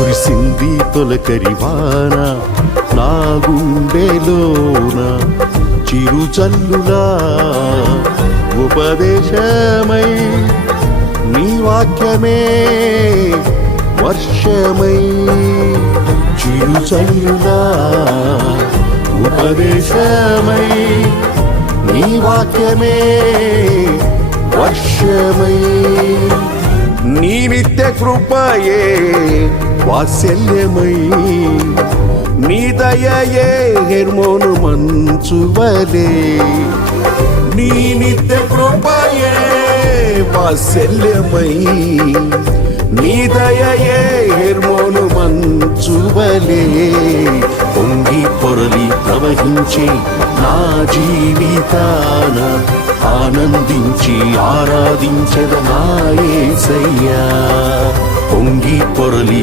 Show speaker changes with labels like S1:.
S1: కురిసింది తొలకరివాన నా గుండెలోన చిరు చల్లులా ఉపదేశమై నీ వాక్యమే వర్షమై చిరు చల్లులా ఉపదేశమై నీ వాక్యమే వర్షమై నీ నిత్య కృపయే వాత్సల్యమై నీ దయయే హెర్మోను మంచువలే. నీ నిత్య కృపయే వాత్సల్యమై నీ దయయే హెర్మోను మంచువలే. పొంగి పొరలి ప్రవహించే నా జీవితాన ఆనందించి ఆరాధించద సయ్యా పొంగి పొరలి